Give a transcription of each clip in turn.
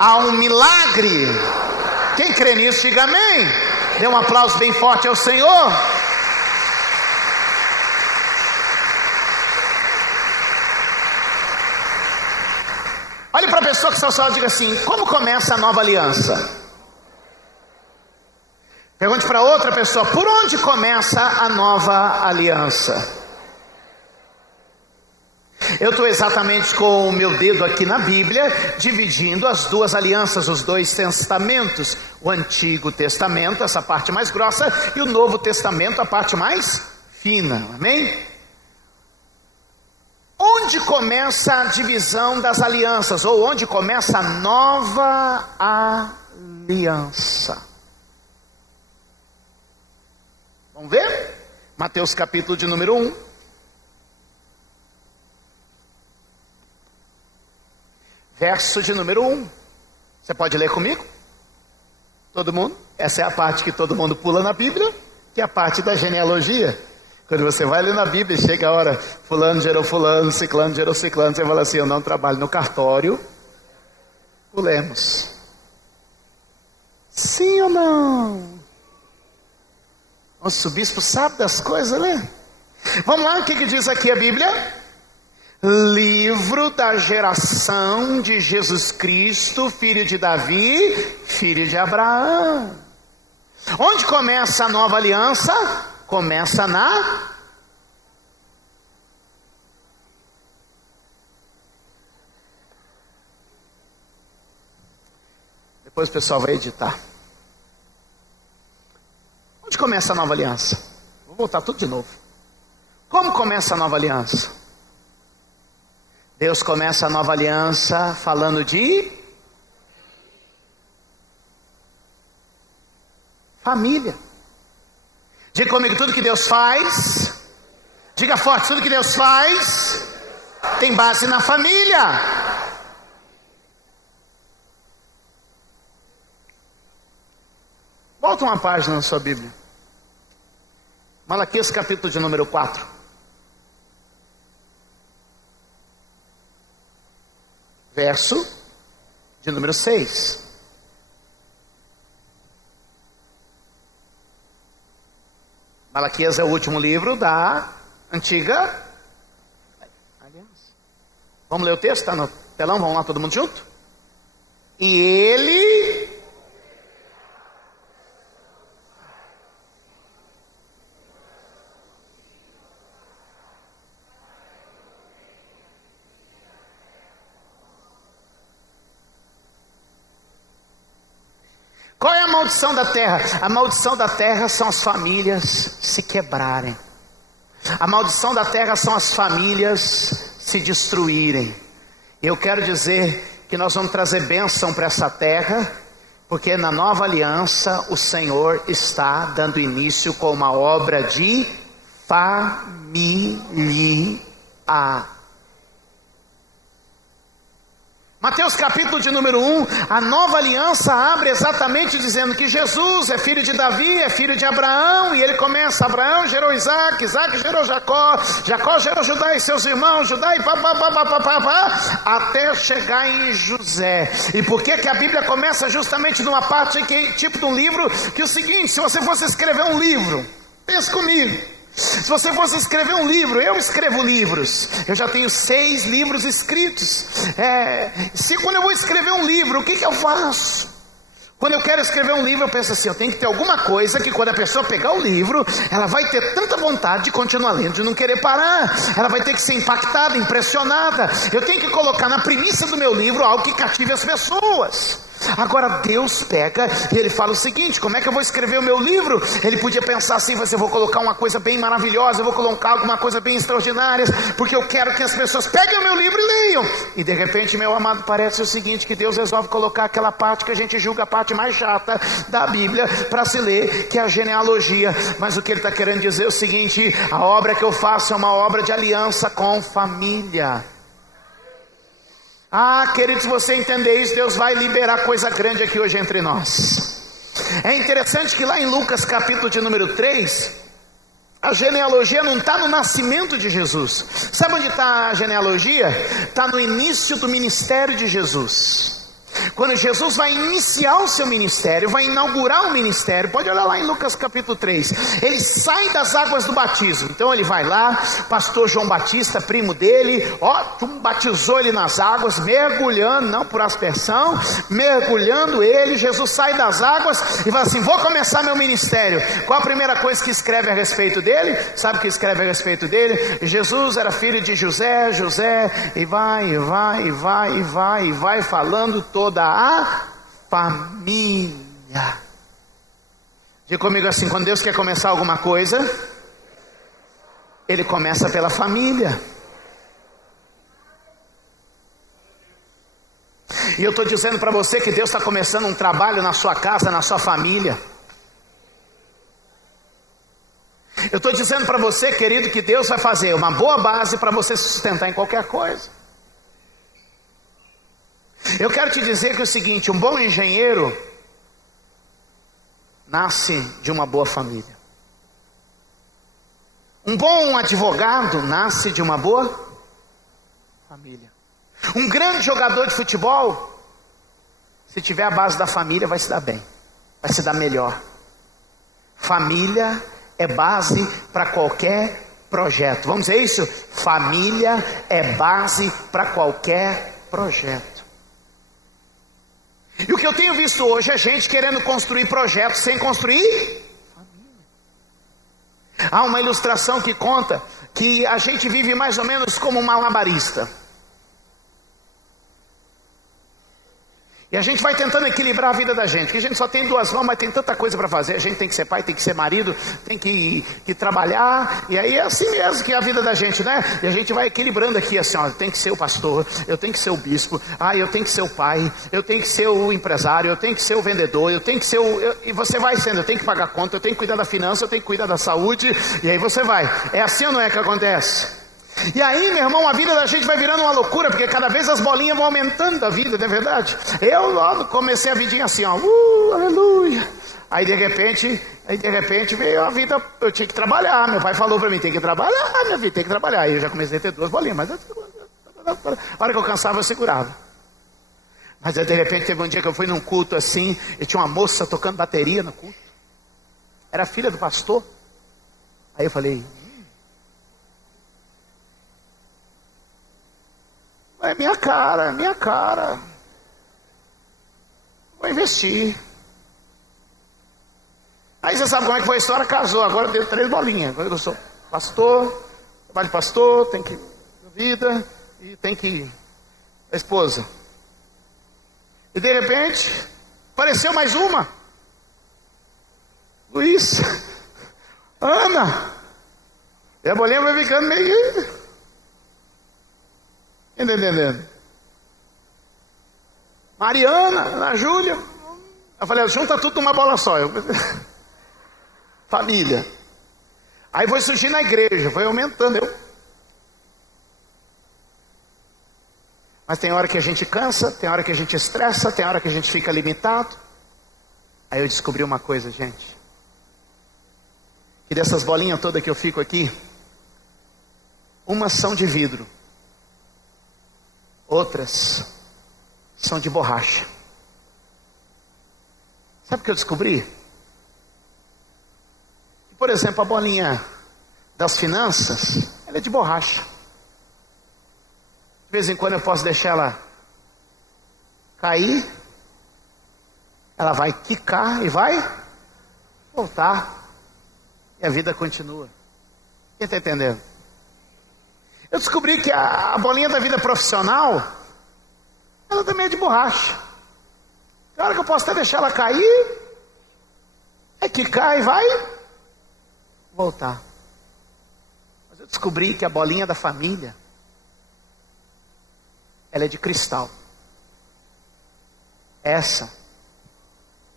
há um milagre. Quem crê nisso, diga amém. Dê um aplauso bem forte ao Senhor. Olhe para a pessoa que está ao seu lado e diga assim: como começa a nova aliança? Pergunte para outra pessoa: por onde começa a nova aliança? Eu estou exatamente com o meu dedo aqui na Bíblia, dividindo as duas alianças, os dois testamentos. O Antigo Testamento, essa parte mais grossa, e o Novo Testamento, a parte mais fina, amém? Onde começa a divisão das alianças, ou onde começa a nova aliança? Vamos ver? Mateus capítulo de número 1. Verso de número 1. Você pode ler comigo? Todo mundo? Essa é a parte que todo mundo pula na Bíblia, que é a parte da genealogia. Quando você vai ler na Bíblia e chega a hora, fulano gerou fulano, ciclano gerou ciclano, você fala assim: eu não trabalho no cartório, pulemos. Sim ou não? Nosso bispo sabe das coisas, né? Vamos lá, o que diz aqui a Bíblia? Livro da geração de Jesus Cristo, filho de Davi, filho de Abraão. Onde começa a nova aliança? Começa na... Depois o pessoal vai editar. Onde começa a nova aliança? Vou voltar tudo de novo. Como começa a nova aliança? Deus começa a nova aliança falando de família. Diga comigo: tudo que Deus faz, diga forte, tudo que Deus faz tem base na família. Volta uma página na sua Bíblia. Malaquias capítulo de número 4. Verso de número 6. Malaquias é o último livro da antiga aliança. Vamos ler o texto? Está no telão? Vamos lá todo mundo junto? E ele... Qual é a maldição da terra? A maldição da terra são as famílias se quebrarem. A maldição da terra são as famílias se destruírem. Eu quero dizer que nós vamos trazer bênção para essa terra, porque na nova aliança o Senhor está dando início com uma obra de família. Mateus capítulo de número 1, a nova aliança abre exatamente dizendo que Jesus é filho de Davi, é filho de Abraão, e ele começa: Abraão gerou Isaac, Isaac gerou Jacó, Jacó gerou Judá e seus irmãos, Judá e até chegar em José. E por que a Bíblia começa justamente numa parte que, tipo de um livro, que é o seguinte: se você fosse escrever um livro, pense comigo, se você fosse escrever um livro, eu escrevo livros, eu já tenho 6 livros escritos. Quando eu vou escrever um livro, o que eu faço? Quando eu quero escrever um livro, eu penso assim: eu tenho que ter alguma coisa que quando a pessoa pegar o livro, ela vai ter tanta vontade de continuar lendo, de não querer parar. Ela vai ter que ser impactada, impressionada. Eu tenho que colocar na premissa do meu livro algo que cative as pessoas. Agora Deus pega e ele fala o seguinte: como é que eu vou escrever o meu livro? Ele podia pensar assim: eu vou colocar uma coisa bem maravilhosa, eu vou colocar alguma coisa bem extraordinária, porque eu quero que as pessoas peguem o meu livro e leiam. E de repente, meu amado, parece o seguinte: que Deus resolve colocar aquela parte que a gente julga a parte mais chata da Bíblia para se ler, que é a genealogia. Mas o que ele está querendo dizer é o seguinte: a obra que eu faço é uma obra de aliança com família. Queridos, se você entender isso, Deus vai liberar coisa grande aqui hoje entre nós. É interessante que lá em Lucas capítulo de número 3, a genealogia não está no nascimento de Jesus. Sabe onde está a genealogia? Está no início do ministério de Jesus. Quando Jesus vai iniciar o seu ministério, vai inaugurar o ministério, pode olhar lá em Lucas capítulo 3, ele sai das águas do batismo. Então ele vai lá, pastor João Batista, primo dele, batizou ele nas águas, mergulhando, não por aspersão, mergulhando ele. Jesus sai das águas e fala assim: vou começar meu ministério. Qual a primeira coisa que escreve a respeito dele? Sabe o que escreve a respeito dele? Jesus era filho de José, e vai falando toda a família. Diga comigo assim: quando Deus quer começar alguma coisa, Ele começa pela família. E eu estou dizendo para você que Deus está começando um trabalho na sua casa, na sua família. Eu estou dizendo para você, querido, que Deus vai fazer uma boa base para você se sustentar em qualquer coisa. Eu quero te dizer que é o seguinte: um bom engenheiro nasce de uma boa família. Um bom advogado nasce de uma boa família. Um grande jogador de futebol, se tiver a base da família, vai se dar bem, vai se dar melhor. Família é base para qualquer projeto. Vamos dizer isso? Família é base para qualquer projeto. E o que eu tenho visto hoje é gente querendo construir projetos sem construir família. Há uma ilustração que conta que a gente vive mais ou menos como um malabarista. E a gente vai tentando equilibrar a vida da gente, porque a gente só tem duas mãos, mas tem tanta coisa para fazer. A gente tem que ser pai, tem que ser marido, tem que trabalhar. E aí é assim mesmo que é a vida da gente, né? E a gente vai equilibrando aqui assim, ó: eu tenho que ser o pastor, eu tenho que ser o bispo, eu tenho que ser o pai, eu tenho que ser o empresário, eu tenho que ser o vendedor, eu tenho que ser e você vai sendo: eu tenho que pagar conta, eu tenho que cuidar da finança, eu tenho que cuidar da saúde. E aí você vai. É assim ou não é que acontece? E aí, meu irmão, a vida da gente vai virando uma loucura, porque cada vez as bolinhas vão aumentando da vida, não é verdade? Eu logo comecei a vidinha assim, ó, aleluia. Aí de repente veio a vida, eu tinha que trabalhar. Meu pai falou para mim: tem que trabalhar, minha vida, tem que trabalhar. Aí eu já comecei a ter duas bolinhas, mas a hora que eu cansava, eu segurava. Mas aí, de repente teve um dia que eu fui num culto assim, e tinha uma moça tocando bateria no culto. Era filha do pastor. Aí eu falei: é minha cara. Vou investir. Aí você sabe como é que foi a história? Casou, agora deu 3 bolinhas. Agora eu sou pastor, trabalho de pastor, tem que vida e tem que a esposa. E de repente apareceu mais uma. Luiz, Ana. E a bolinha vai ficando meio... entendendo? Mariana, Ana Júlia. Eu falei: junta tudo numa bola só. Família. Aí foi surgir na igreja, foi aumentando. Mas tem hora que a gente cansa, tem hora que a gente estressa, tem hora que a gente fica limitado. Aí eu descobri uma coisa, gente. Que dessas bolinhas todas que eu fico aqui, umas são de vidro, outras são de borracha. Sabe o que eu descobri? Por exemplo, a bolinha das finanças, ela é de borracha. De vez em quando eu posso deixar ela cair, ela vai quicar e vai voltar, e a vida continua. Quem está entendendo? Eu descobri que a bolinha da vida profissional, ela também é de borracha. Tem hora que eu posso até deixar ela cair, é quicar e vai voltar. Mas eu descobri que a bolinha da família, ela é de cristal. Essa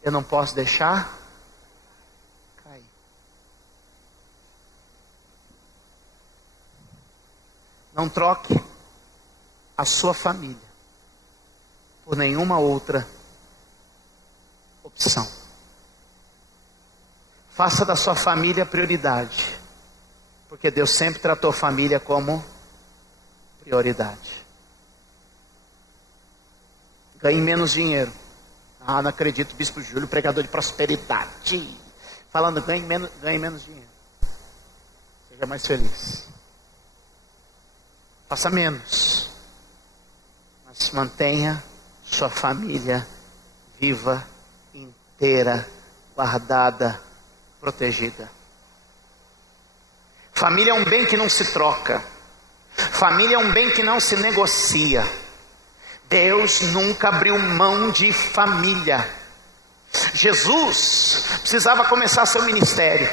eu não posso deixar cair. Não troque a sua família por nenhuma outra opção. Faça da sua família prioridade, porque Deus sempre tratou a família como prioridade. ganhe menos dinheiro. Ah, não acredito, Bispo Júlio, pregador de prosperidade, falando ganhe menos dinheiro. Seja mais feliz. Faça menos, mas mantenha sua família viva, inteira, guardada, protegida. Família é um bem que não se troca. Família é um bem que não se negocia. Deus nunca abriu mão de família. Jesus precisava começar seu ministério.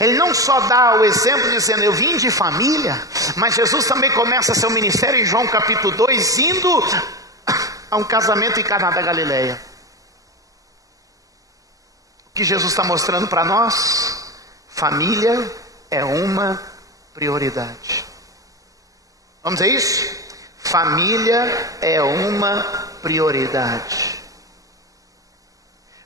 Ele não só dá o exemplo dizendo eu vim de família, mas Jesus também começa seu ministério em João capítulo 2, indo a um casamento em Caná da Galileia. O que Jesus está mostrando para nós? Família é uma prioridade. Vamos dizer isso? Família é uma prioridade.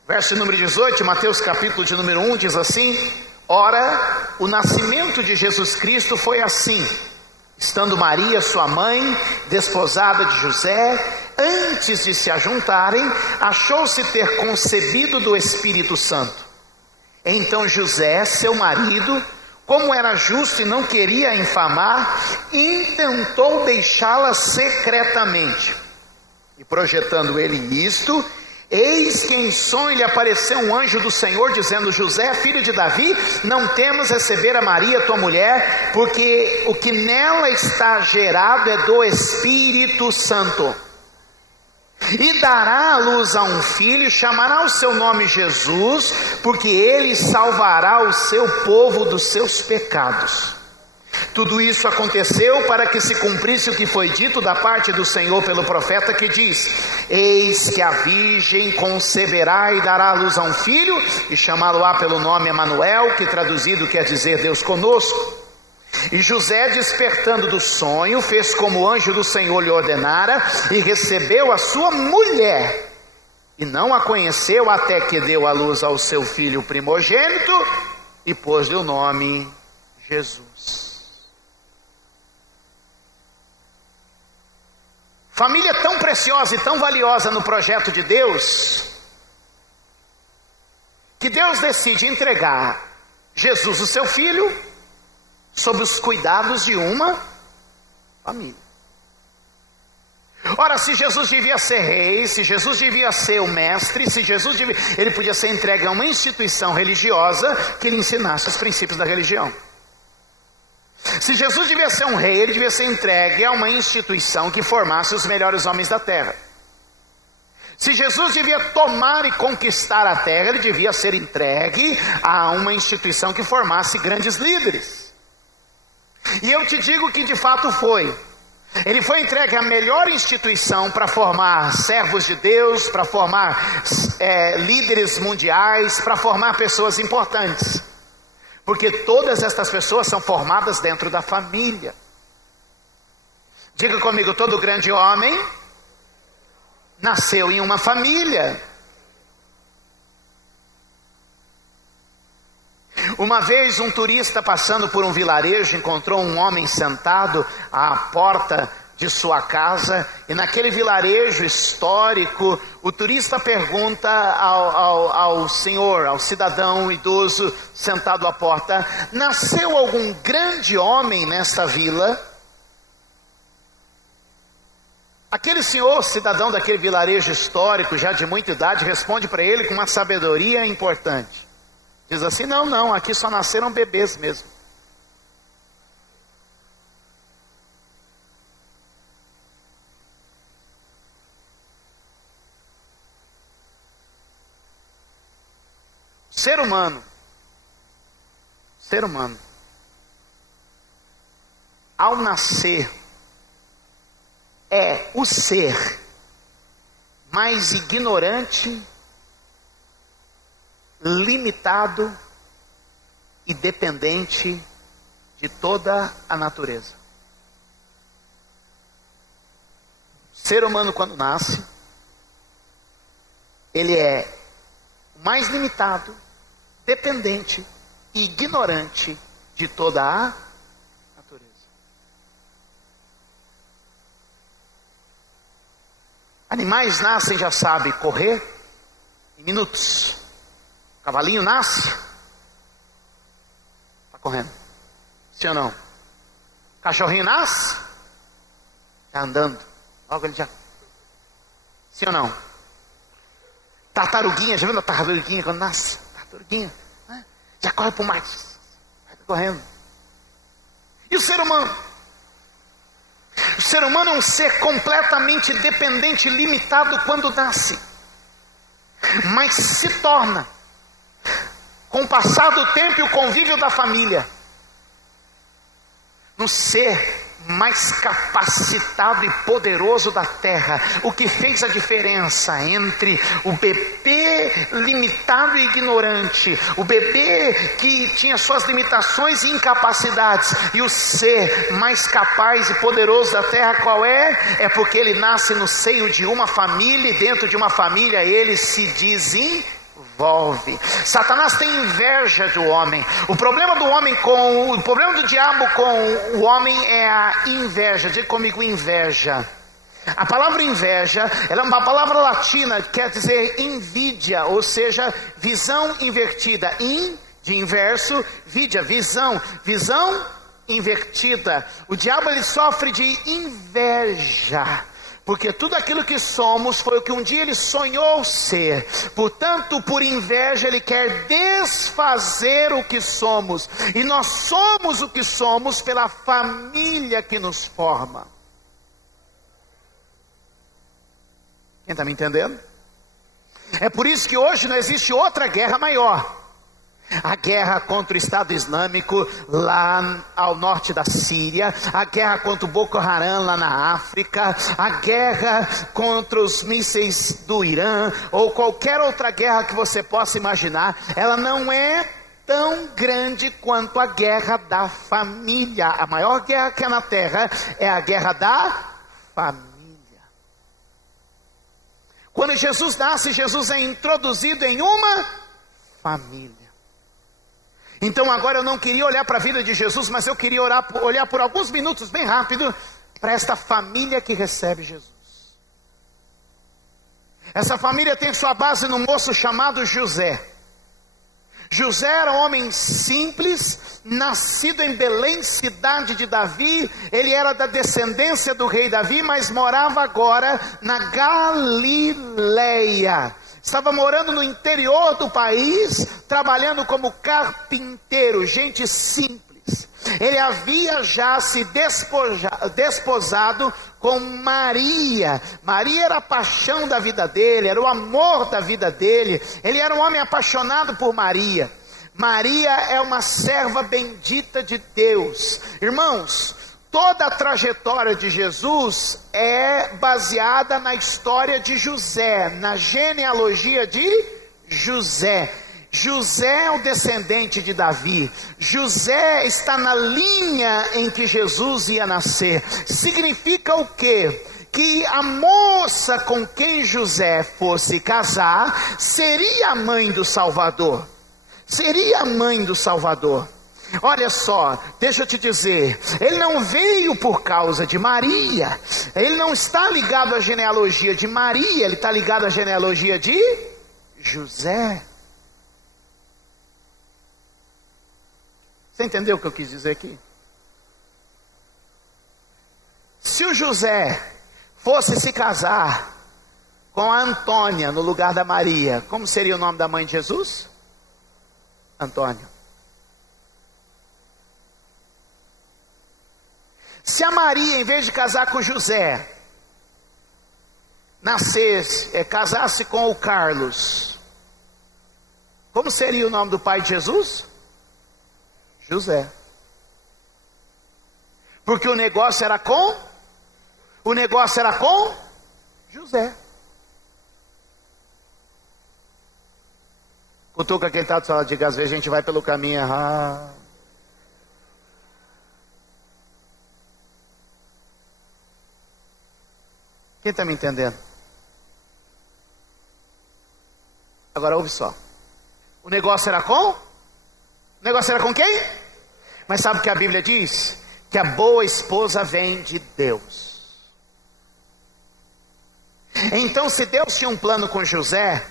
Verso número 18, Mateus capítulo de número 1 diz assim: ora, o nascimento de Jesus Cristo foi assim: estando Maria, sua mãe, desposada de José, antes de se ajuntarem, achou-se ter concebido do Espírito Santo. Então José, seu marido, como era justo e não queria infamar, intentou deixá-la secretamente. E projetando ele isto, eis que em sonho lhe apareceu um anjo do Senhor, dizendo: José, filho de Davi, não temas receber a Maria, tua mulher, porque o que nela está gerado é do Espírito Santo. E dará à luz a um filho, chamará o seu nome Jesus, porque ele salvará o seu povo dos seus pecados. Tudo isso aconteceu para que se cumprisse o que foi dito da parte do Senhor pelo profeta, que diz: eis que a virgem conceberá e dará à luz a um filho, e chamá-lo-á pelo nome Emanuel, que traduzido quer dizer Deus conosco. E José, despertando do sonho, fez como o anjo do Senhor lhe ordenara, e recebeu a sua mulher, e não a conheceu até que deu à luz ao seu filho primogênito, e pôs-lhe o nome Jesus. Família tão preciosa e tão valiosa no projeto de Deus, que Deus decide entregar Jesus, o seu filho, sob os cuidados de uma família. Ora, se Jesus devia ser rei, se Jesus devia ser o mestre, ele podia ser entregue a uma instituição religiosa que lhe ensinasse os princípios da religião. Se Jesus devia ser um rei, ele devia ser entregue a uma instituição que formasse os melhores homens da terra. Se Jesus devia tomar e conquistar a terra, ele devia ser entregue a uma instituição que formasse grandes líderes. E eu te digo que de fato foi. Ele foi entregue à melhor instituição para formar servos de Deus, para formar líderes mundiais, para formar pessoas importantes. Porque todas estas pessoas são formadas dentro da família. Diga comigo, todo grande homem nasceu em uma família. Uma vez um turista passando por um vilarejo encontrou um homem sentado à porta de sua casa, e naquele vilarejo histórico o turista pergunta ao senhor, ao cidadão idoso sentado à porta: nasceu algum grande homem nesta vila? Aquele senhor, cidadão daquele vilarejo histórico, já de muita idade, responde para ele com uma sabedoria importante. Diz assim: não, aqui só nasceram bebês mesmo. Ser humano, ao nascer, é o ser mais ignorante, limitado e dependente de toda a natureza. O ser humano, quando nasce, ele é o mais limitado, dependente e ignorante de toda a natureza. Animais nascem, já sabe, correr em minutos. O cavalinho nasce, está correndo. Sim ou não? O cachorrinho nasce, está andando. Logo ele já... Sim ou não? Tartaruguinha, já viu a tartaruguinha quando nasce? Tartaruguinha, né? Já corre para o mar, vai correndo. E o ser humano? O ser humano é um ser completamente dependente e limitado quando nasce, mas se torna, com o passar do tempo e o convívio da família, no ser mais capacitado e poderoso da terra. O que fez a diferença entre o bebê limitado e ignorante, o bebê que tinha suas limitações e incapacidades, e o ser mais capaz e poderoso da terra, qual é? É porque ele nasce no seio de uma família, e dentro de uma família ele se desenvolve. Satanás tem inveja do homem. O problema do diabo com o homem é a inveja. Diga comigo, inveja. A palavra inveja, ela é uma palavra latina que quer dizer invídia, ou seja, visão invertida. De inverso, vidia, visão invertida. O diabo, ele sofre de inveja, porque tudo aquilo que somos foi o que um dia ele sonhou ser. Portanto, por inveja, ele quer desfazer o que somos. E nós somos o que somos pela família que nos forma. Quem está me entendendo? É por isso que hoje não existe outra guerra maior. A guerra contra o Estado Islâmico lá ao norte da Síria, a guerra contra o Boko Haram lá na África, a guerra contra os mísseis do Irã, ou qualquer outra guerra que você possa imaginar, ela não é tão grande quanto a guerra da família. A maior guerra que há na terra é a guerra da família. Quando Jesus nasce, Jesus é introduzido em uma família. Então agora eu não queria olhar para a vida de Jesus, mas eu queria olhar por alguns minutos, bem rápido, para esta família que recebe Jesus. Essa família tem sua base num moço chamado José. José era um homem simples, nascido em Belém, cidade de Davi. Ele era da descendência do rei Davi, mas morava agora na Galileia. Estava morando no interior do país, trabalhando como carpinteiro, gente simples. Ele havia já se desposado com Maria. Maria era a paixão da vida dele, era o amor da vida dele. Ele era um homem apaixonado por Maria. Maria é uma serva bendita de Deus. Irmãos, toda a trajetória de Jesus é baseada na história de José, na genealogia de José. José é o descendente de Davi. José está na linha em que Jesus ia nascer. Significa o quê? Que a moça com quem José fosse casar seria a mãe do Salvador. Seria a mãe do Salvador. Olha só, deixa eu te dizer, ele não veio por causa de Maria, ele não está ligado à genealogia de Maria, ele está ligado à genealogia de José. Você entendeu o que eu quis dizer aqui? Se o José fosse se casar com a Antônia no lugar da Maria, como seria o nome da mãe de Jesus? Antônio. Se a Maria, em vez de casar com José, casasse com o Carlos, como seria o nome do pai de Jesus? José. Porque o negócio era com José. Cutuca quem está do seu lado, diga, às vezes a gente vai pelo caminho errado. Quem está me entendendo? Agora ouve só. O negócio era com? O negócio era com quem? Mas sabe o que a Bíblia diz? Que a boa esposa vem de Deus. Então, se Deus tinha um plano com José,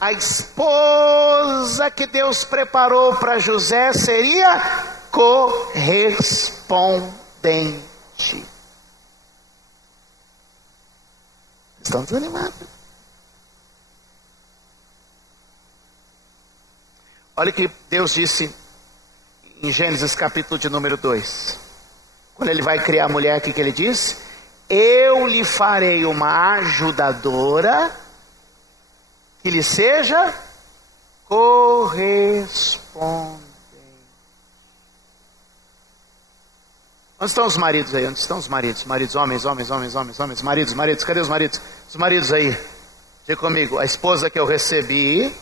a esposa que Deus preparou para José seria correspondente. Estão desanimados? Olha o que Deus disse em Gênesis capítulo de número 2. Quando ele vai criar a mulher, o que ele diz? Eu lhe farei uma ajudadora que lhe seja correspondente. Onde estão os maridos aí? Onde estão os maridos? Maridos, homens, maridos, cadê os maridos? Os maridos aí. Diga comigo, a esposa que eu recebi.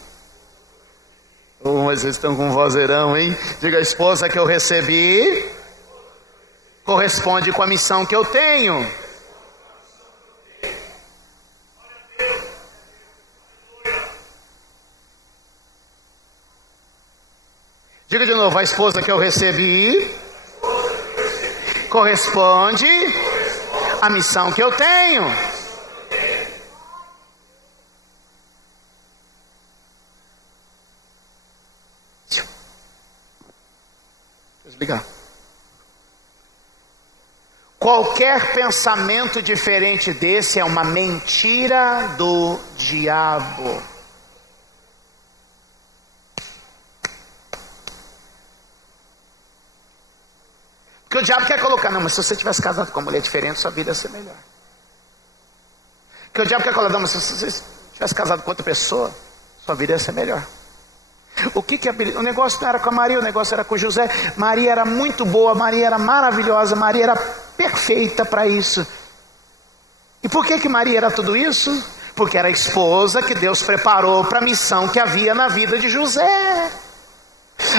Mas vocês estão com um vozeirão, hein? Diga, a esposa que eu recebi corresponde com a missão que eu tenho. Diga de novo, a esposa que eu recebi corresponde à missão que eu tenho. Desligar. Qualquer pensamento diferente desse é uma mentira do diabo. Porque o diabo quer colocar, não, mas se você tivesse casado com uma mulher diferente, sua vida ia ser melhor. Porque o diabo quer colocar, não, mas se você tivesse casado com outra pessoa, sua vida ia ser melhor. O negócio não era com a Maria, o negócio era com José. Maria era muito boa, Maria era maravilhosa, Maria era perfeita para isso. E por que Maria era tudo isso? Porque era a esposa que Deus preparou para a missão que havia na vida de José.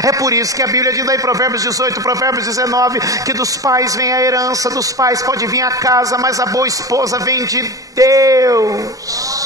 É por isso que a Bíblia diz lá em Provérbios 18, Provérbios 19, que dos pais vem a herança, dos pais pode vir a casa, mas a boa esposa vem de Deus.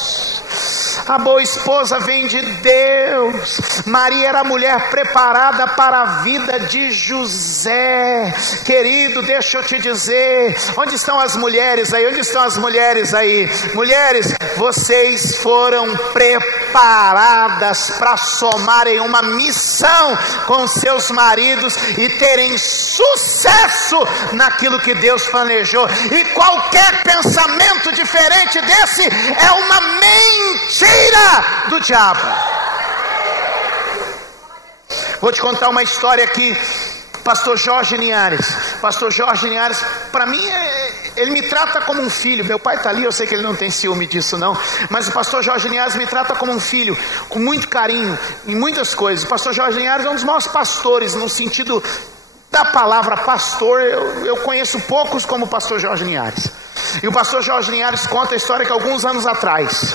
A boa esposa vem de Deus. Maria era a mulher preparada para a vida de José. Querido, deixa eu te dizer, onde estão as mulheres aí? Onde estão as mulheres aí? Mulheres, vocês foram preparadas para somarem uma missão com seus maridos e terem sucesso naquilo que Deus planejou. E qualquer pensamento diferente desse é uma mentira do diabo. Vou te contar uma história aqui. Pastor Jorge Linhares, para mim, ele me trata como um filho. Meu pai está ali, eu sei que ele não tem ciúme disso não, mas o pastor Jorge Linhares me trata como um filho, com muito carinho, em muitas coisas. O pastor Jorge Linhares é um dos maiores pastores, no sentido da palavra pastor. Eu conheço poucos como o pastor Jorge Linhares. E o pastor Jorge Linhares conta a história que alguns anos atrás,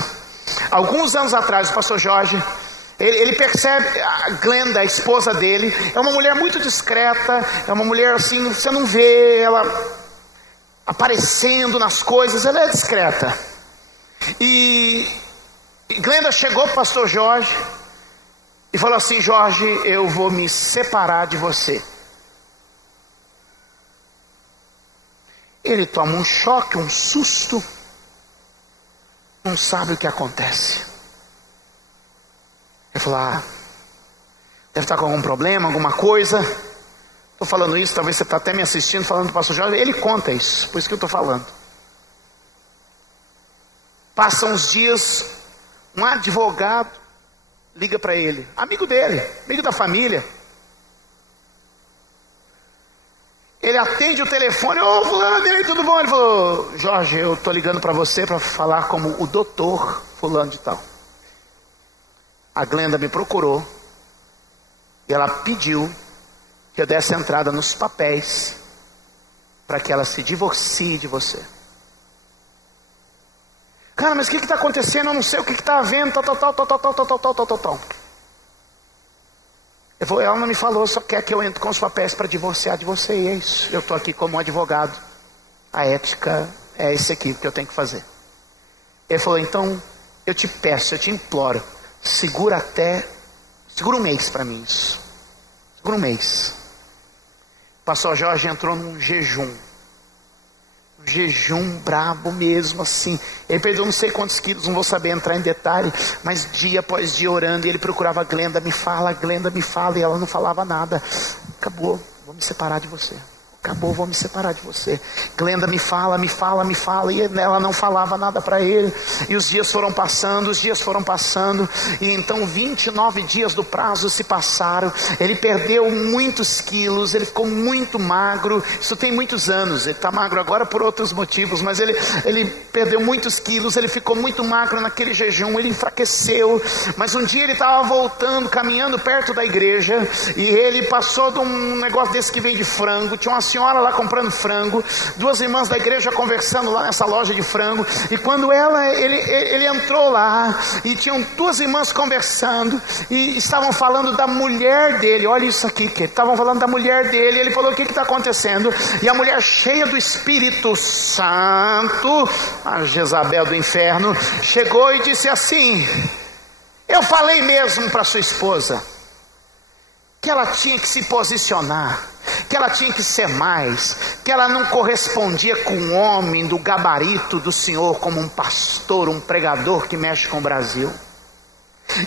o pastor Jorge, ele percebe a Glenda, a esposa dele, é uma mulher muito discreta, é uma mulher assim, você não vê ela aparecendo nas coisas, ela é discreta. E Glenda chegou para o pastor Jorge e falou assim: Jorge, eu vou me separar de você. Ele toma um choque, um susto, não sabe o que acontece. Ele falou: deve estar com algum problema, alguma coisa. Estou falando isso, talvez você está até me assistindo, falando do pastor Jorge. Ele conta isso, por isso que eu estou falando. Passam uns dias, um advogado liga para ele, amigo dele, amigo da família. Ele atende o telefone: ô fulano, e aí, tudo bom? Ele falou: Jorge, eu estou ligando para você para falar como o doutor fulano de tal. A Glenda me procurou e ela pediu que eu desse entrada nos papéis para que ela se divorcie de você. Cara, mas o que está acontecendo? Eu não sei o que está havendo, tal. Ele falou: ela não me falou, só quer que eu entre com os papéis para divorciar de você, e é isso. Eu estou aqui como advogado, a ética é esse aqui que eu tenho que fazer. Ele falou: então eu te peço, eu te imploro, segura um mês para mim isso. Segura um mês. O pastor Jorge entrou num jejum. jejum brabo mesmo, assim. Ele perdeu não sei quantos quilos, não vou saber entrar em detalhe, mas dia após dia orando, e ele procurava a Glenda, me fala, e ela não falava nada. Acabou, vou me separar de você. Acabou, vou me separar de você. Glenda, me fala, e ela não falava nada para ele. E os dias foram passando, e então 29 dias do prazo se passaram. Ele perdeu muitos quilos, ele ficou muito magro. Isso tem muitos anos, ele está magro agora por outros motivos, mas ele perdeu muitos quilos, ele ficou muito magro naquele jejum, ele enfraqueceu. Mas um dia ele estava voltando, caminhando perto da igreja, e ele passou de um negócio desse que vem de frango. Tinha uma senhora lá comprando frango, duas irmãs da igreja conversando lá nessa loja de frango, e quando ele entrou lá, e tinham duas irmãs conversando, e estavam falando da mulher dele. Olha isso aqui, que estavam falando da mulher dele. Ele falou: o que está acontecendo? E a mulher, cheia do Espírito Santo, a Jezabel do inferno, chegou e disse assim: eu falei mesmo para sua esposa que ela tinha que se posicionar, que ela tinha que ser mais, que ela não correspondia com um homem do gabarito do Senhor, como um pastor, um pregador que mexe com o Brasil.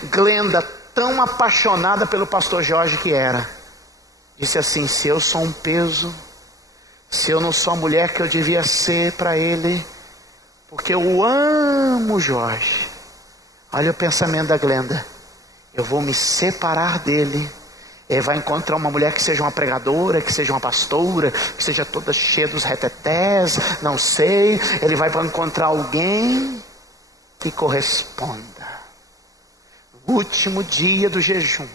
Glenda, tão apaixonada pelo pastor Jorge que era, disse assim: se eu sou um peso, se eu não sou a mulher que eu devia ser para ele, porque eu amo Jorge, olha o pensamento da Glenda, eu vou me separar dele. Ele vai encontrar uma mulher que seja uma pregadora, que seja uma pastora, que seja toda cheia dos retetés, não sei. Ele vai encontrar alguém que corresponda. No último dia do jejum,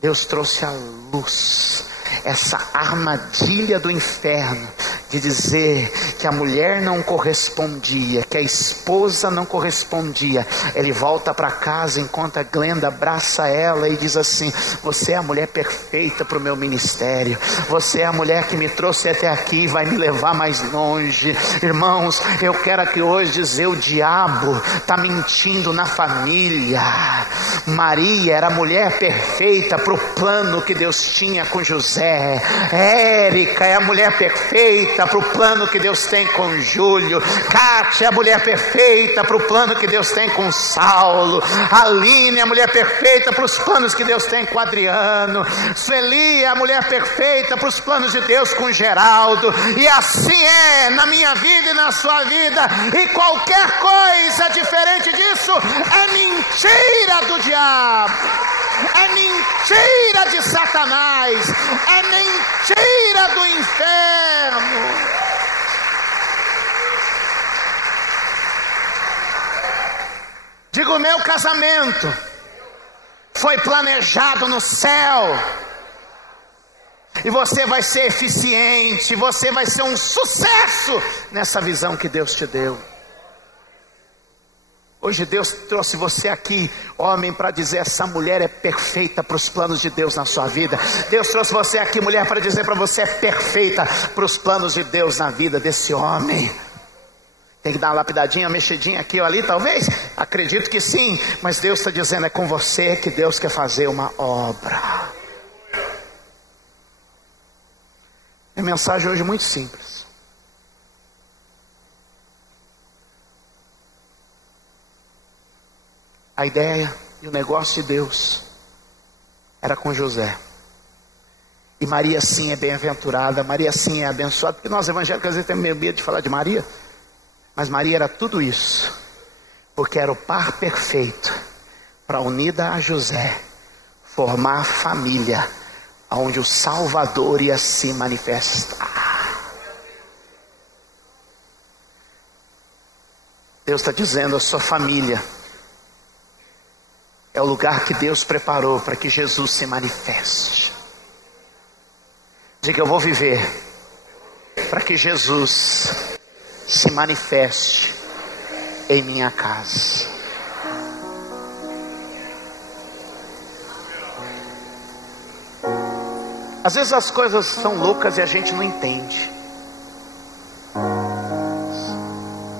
Deus trouxe à luz essa armadilha do inferno de dizer que a mulher não correspondia, que a esposa não correspondia. Ele volta para casa, encontra a Glenda, abraça ela e diz assim: você é a mulher perfeita para o meu ministério, você é a mulher que me trouxe até aqui e vai me levar mais longe. Irmãos, eu quero aqui hoje dizer: o diabo está mentindo na família. Maria era a mulher perfeita para o plano que Deus tinha com José. Érica é a mulher perfeita para o plano que Deus tem com Júlio. Kátia é a mulher perfeita para o plano que Deus tem com Saulo. Aline é a mulher perfeita para os planos que Deus tem com Adriano. Sueli é a mulher perfeita para os planos de Deus com Geraldo. E assim é na minha vida e na sua vida. E qualquer coisa diferente disso é mentira do diabo, é mentira de Satanás, é mentira do inferno. Digo, meu casamento foi planejado no céu, e você vai ser eficiente, você vai ser um sucesso nessa visão que Deus te deu. Hoje Deus trouxe você aqui, homem, para dizer: essa mulher é perfeita para os planos de Deus na sua vida. Deus trouxe você aqui, mulher, para dizer para você: é perfeita para os planos de Deus na vida desse homem. Tem que dar uma lapidadinha, uma mexidinha aqui ou ali, talvez? Acredito que sim, mas Deus está dizendo: é com você que Deus quer fazer uma obra. Minha mensagem hoje é muito simples. A ideia e o negócio de Deus era com José. E Maria sim é bem-aventurada, Maria sim é abençoada, porque nós evangélicos às vezes temos medo de falar de Maria, mas Maria era tudo isso, porque era o par perfeito para, unida a José, formar a família onde o Salvador ia se manifestar. Deus está dizendo: a sua família é o lugar que Deus preparou para que Jesus se manifeste. Diga: eu vou viver para que Jesus se manifeste em minha casa. Às vezes as coisas são loucas e a gente não entende.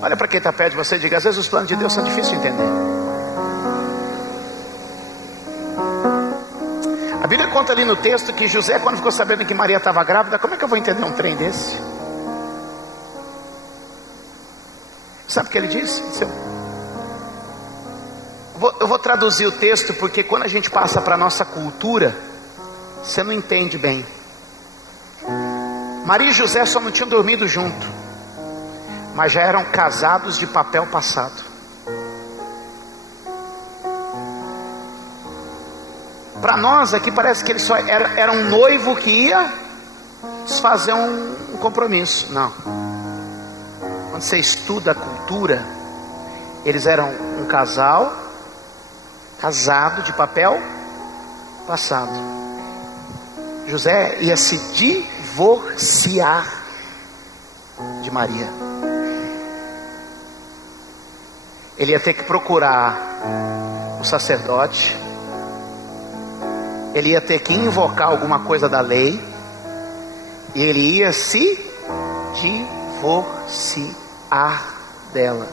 Olha para quem está perto de você e diga: às vezes os planos de Deus são difíceis de entender. A Bíblia conta ali no texto que José, quando ficou sabendo que Maria estava grávida, como é que eu vou entender um trem desse? Sabe o que ele disse? Eu vou traduzir o texto, porque quando a gente passa para a nossa cultura, você não entende bem. Maria e José só não tinham dormido junto, mas já eram casados de papel passado. Para nós aqui parece que ele só era um noivo que ia fazer um compromisso. Não. Quando você estuda a cultura, eles eram um casal casado de papel passado. José ia se divorciar de Maria. Ele ia ter que procurar o sacerdote. Ele ia ter que invocar alguma coisa da lei. E ele ia se divorciar dela.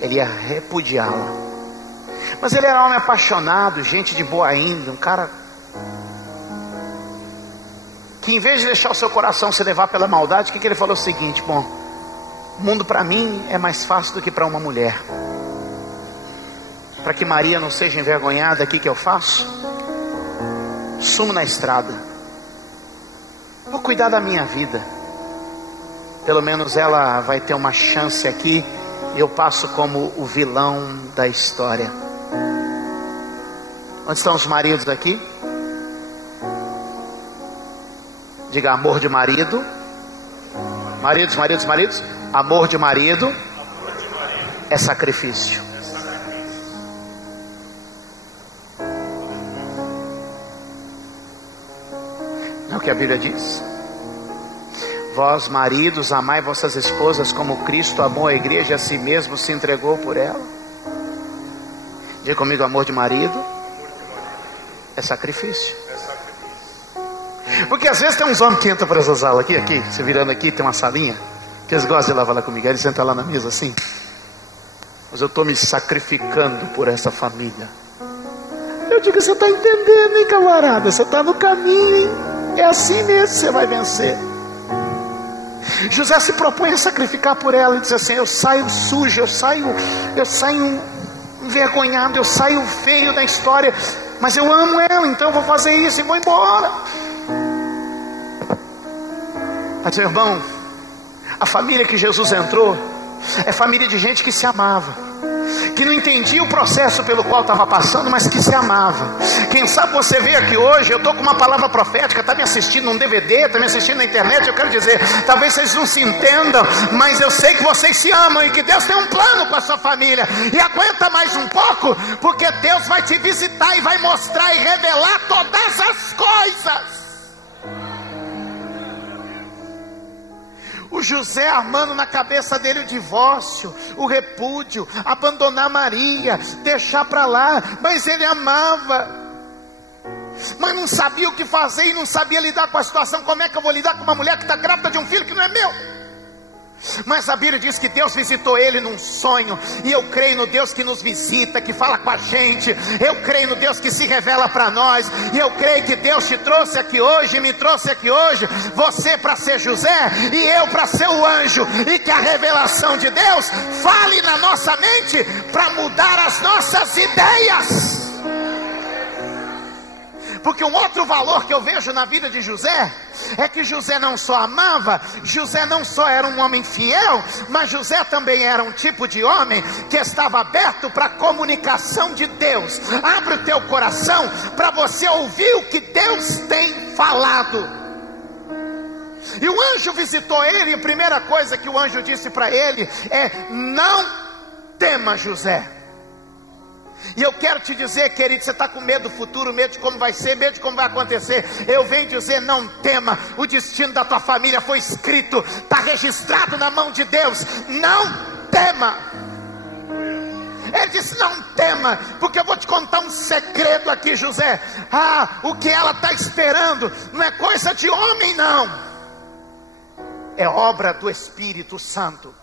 Ele ia repudiá-la. Mas ele era um homem apaixonado, gente de boa índole, um cara que, em vez de deixar o seu coração se levar pela maldade, o que ele falou? O seguinte: bom, o mundo para mim é mais fácil do que para uma mulher. Para que Maria não seja envergonhada, aqui que eu faço? Sumo na estrada. Vou cuidar da minha vida. Pelo menos ela vai ter uma chance aqui. E eu passo como o vilão da história. Onde estão os maridos aqui? Diga: amor de marido. Maridos, maridos, maridos. Amor de marido é sacrifício. Não é o que a Bíblia diz? Vós, maridos, amai vossas esposas como Cristo amou a igreja e a si mesmo se entregou por ela. Diga comigo: amor de marido é sacrifício. Porque às vezes tem uns homens que entram para essa sala aqui, se virando aqui, tem uma salinha, que eles gostam de lavar lá comigo. Aí eles sentam lá na mesa assim: mas eu estou me sacrificando por essa família. Eu digo: você está entendendo, hein, camarada? Você está no caminho, hein? É assim mesmo que você vai vencer. José se propõe a sacrificar por ela. Ele diz assim: eu saio sujo, eu saio envergonhado, eu saio feio da história, mas eu amo ela, então eu vou fazer isso e vou embora. Mas, meu irmão, a família que Jesus entrou é família de gente que se amava, que não entendia o processo pelo qual estava passando, mas que se amava. Quem sabe você veio aqui hoje, eu estou com uma palavra profética, está me assistindo num DVD, está me assistindo na internet. Eu quero dizer, talvez vocês não se entendam, mas eu sei que vocês se amam e que Deus tem um plano com a sua família. E aguenta mais um pouco, porque Deus vai te visitar e vai mostrar e revelar todas as coisas. O José armando na cabeça dele o divórcio, o repúdio, abandonar Maria, deixar para lá, mas ele amava, mas não sabia o que fazer e não sabia lidar com a situação. Como é que eu vou lidar com uma mulher que está grávida de um filho que não é meu? Mas a Bíblia diz que Deus visitou ele num sonho, e eu creio no Deus que nos visita, que fala com a gente. Eu creio no Deus que se revela para nós, e eu creio que Deus te trouxe aqui hoje, me trouxe aqui hoje, você para ser José e eu para ser o anjo, e que a revelação de Deus fale na nossa mente para mudar as nossas ideias. Porque um outro valor que eu vejo na vida de José é que José não só amava, José não só era um homem fiel, mas José também era um tipo de homem que estava aberto para a comunicação de Deus. Abre o teu coração para você ouvir o que Deus tem falado. E o anjo visitou ele, e a primeira coisa que o anjo disse para ele é: não tema, José. E eu quero te dizer, querido, você está com medo do futuro, medo de como vai ser, medo de como vai acontecer. Eu venho dizer: não tema. O destino da tua família foi escrito, está registrado na mão de Deus. Não tema. Ele disse: não tema, porque eu vou te contar um segredo aqui, José. O que ela está esperando não é coisa de homem, não. É obra do Espírito Santo.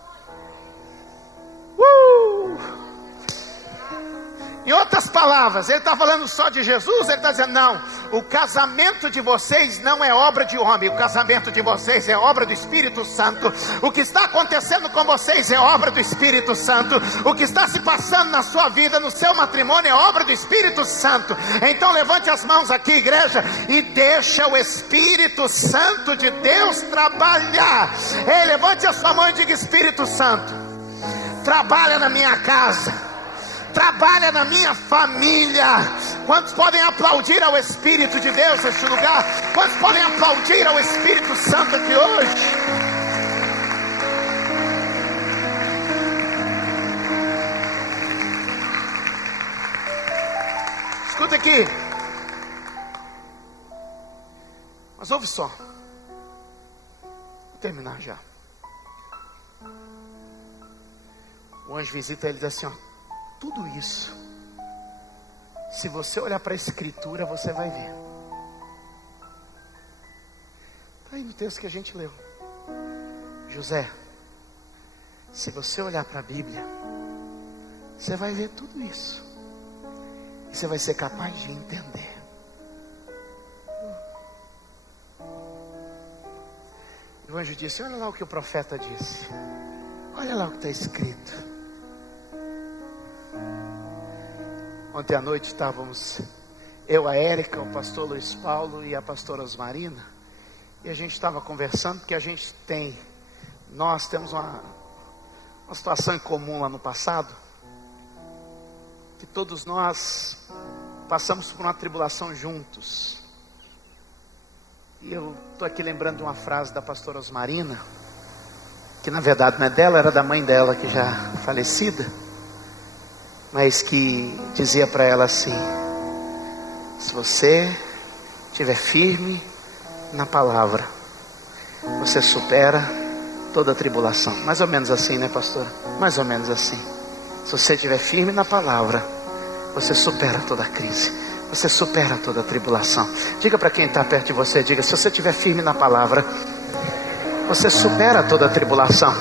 Em outras palavras, ele está falando só de Jesus? Ele está dizendo, não, o casamento de vocês não é obra de homem, o casamento de vocês é obra do Espírito Santo. O que está acontecendo com vocês é obra do Espírito Santo. O que está se passando na sua vida, no seu matrimônio, é obra do Espírito Santo. Então levante as mãos aqui, igreja, e deixa o Espírito Santo de Deus trabalhar. Ei, levante a sua mão e diga: Espírito Santo, trabalha na minha casa, trabalha na minha família. Quantos podem aplaudir ao Espírito de Deus neste lugar? Quantos podem aplaudir ao Espírito Santo aqui hoje? Escuta aqui. Mas ouve só. Vou terminar já. O anjo visita ele e diz assim, ó: tudo isso, se você olhar para a Escritura, você vai ver. Está aí no texto que a gente leu. José, se você olhar para a Bíblia, você vai ver tudo isso. E você vai ser capaz de entender. E o anjo disse: olha lá o que o profeta disse. Olha lá o que está escrito. Ontem à noite estávamos, eu, a Érica, o pastor Luiz Paulo e a pastora Osmarina, e a gente estava conversando, porque nós temos uma situação em comum lá no passado, que todos nós passamos por uma tribulação juntos. E eu estou aqui lembrando de uma frase da pastora Osmarina, que na verdade não é dela, era da mãe dela, que já falecida, mas que dizia para ela assim: se você estiver firme na palavra, você supera toda a tribulação. Mais ou menos assim, né, pastora? Mais ou menos assim. Se você estiver firme na palavra, você supera toda a crise, você supera toda a tribulação. Diga para quem está perto de você, diga: se você estiver firme na palavra, você supera toda a tribulação.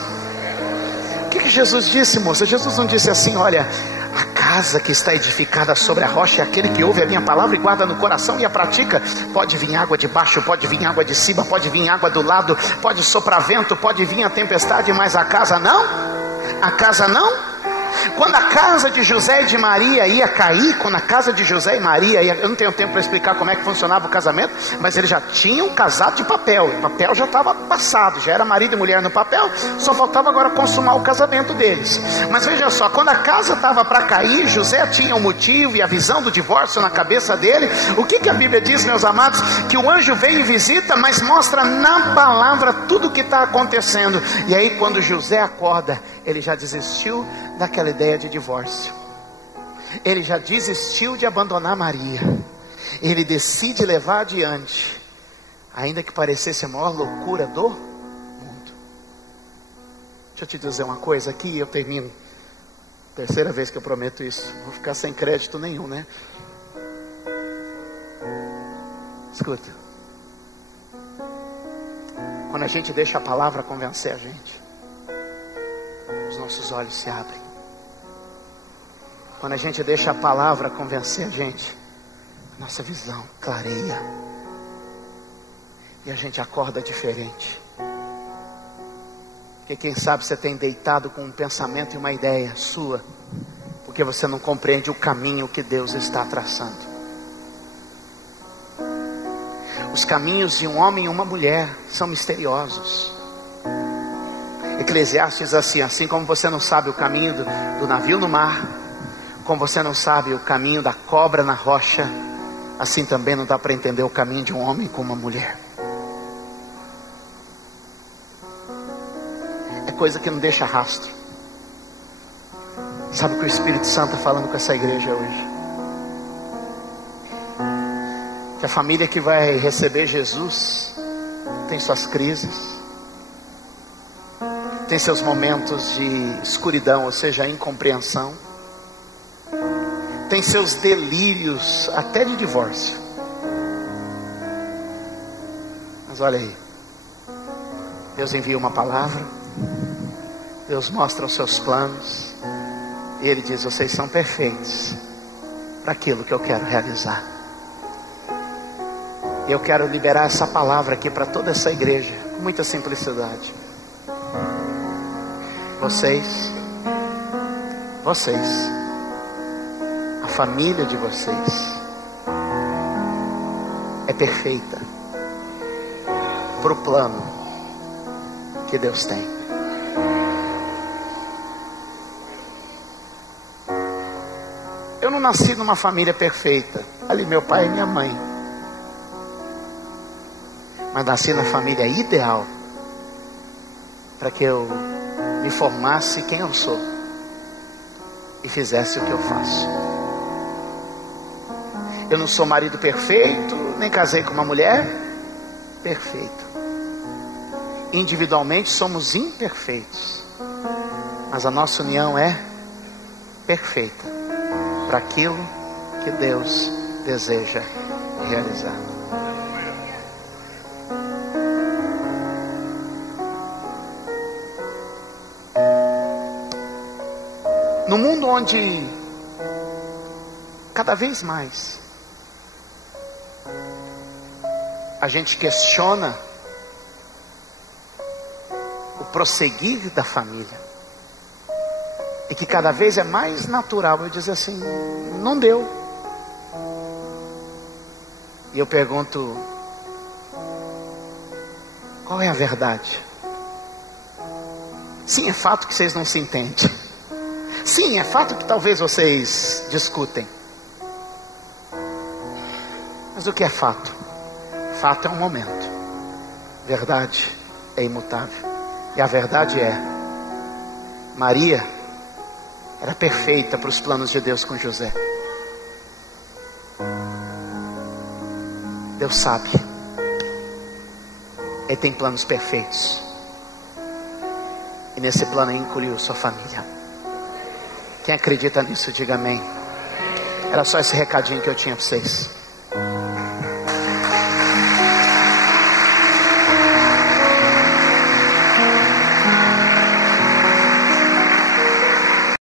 O que Jesus disse, moça? Jesus não disse assim: olha, a casa que está edificada sobre a rocha é aquele que ouve a minha palavra e guarda no coração e a pratica. Pode vir água de baixo, pode vir água de cima, pode vir água do lado, pode soprar vento, pode vir a tempestade, mas a casa não. A casa não. Quando a casa de José e de Maria ia cair, quando a casa de José e Maria ia, eu não tenho tempo para explicar como é que funcionava o casamento, mas eles já tinham casado de papel, o papel já estava passado, já era marido e mulher no papel, só faltava agora consumar o casamento deles. Mas veja só, quando a casa estava para cair, José tinha o motivo e a visão do divórcio na cabeça dele. O que a Bíblia diz, meus amados? Que o anjo vem e visita, mas mostra na palavra tudo o que está acontecendo. E aí quando José acorda, ele já desistiu daquela ideia de divórcio, ele já desistiu de abandonar Maria, ele decide levar adiante, ainda que parecesse a maior loucura do mundo. Deixa eu te dizer uma coisa aqui e eu termino. Terceira vez que eu prometo isso, vou ficar sem crédito nenhum, né? Escuta, quando a gente deixa a palavra convencer a gente, os nossos olhos se abrem. Quando a gente deixa a palavra convencer a gente, nossa visão clareia e a gente acorda diferente. Porque quem sabe você tem deitado com um pensamento e uma ideia sua, porque você não compreende o caminho que Deus está traçando. Os caminhos de um homem e uma mulher são misteriosos. Eclesiastes diz assim como você não sabe o caminho do navio no mar, como você não sabe o caminho da cobra na rocha, assim também não dá para entender o caminho de um homem com uma mulher. É coisa que não deixa rastro. Sabe o que o Espírito Santo está falando com essa igreja hoje? Que a família que vai receber Jesus tem suas crises, tem seus momentos de escuridão, ou seja, incompreensão, tem seus delírios até de divórcio. Mas olha aí, Deus envia uma palavra, Deus mostra os seus planos, e Ele diz: vocês são perfeitos, para aquilo que eu quero realizar. E eu quero liberar essa palavra aqui para toda essa igreja, com muita simplicidade. Vocês, a família de vocês é perfeita para o plano que Deus tem. Eu não nasci numa família perfeita, ali meu pai e minha mãe, mas nasci na família ideal para que eu me formasse quem eu sou e fizesse o que eu faço. Eu não sou marido perfeito, nem casei com uma mulher perfeita. Individualmente somos imperfeitos, mas a nossa união é perfeita para aquilo que Deus deseja realizar. No mundo onde cada vez mais a gente questiona o prosseguir da família, e que cada vez é mais natural eu dizer assim, não deu. E eu pergunto, qual é a verdade? Sim, é fato que vocês não se entendem. Sim, é fato que talvez vocês discutem. Mas o que é fato? Fato é um momento. Verdade é imutável. E a verdade é, Maria era perfeita para os planos de Deus com José. Deus sabe. Ele tem planos perfeitos. E nesse plano ele incluiu sua família. Quem acredita nisso, diga amém. Era só esse recadinho que eu tinha para vocês.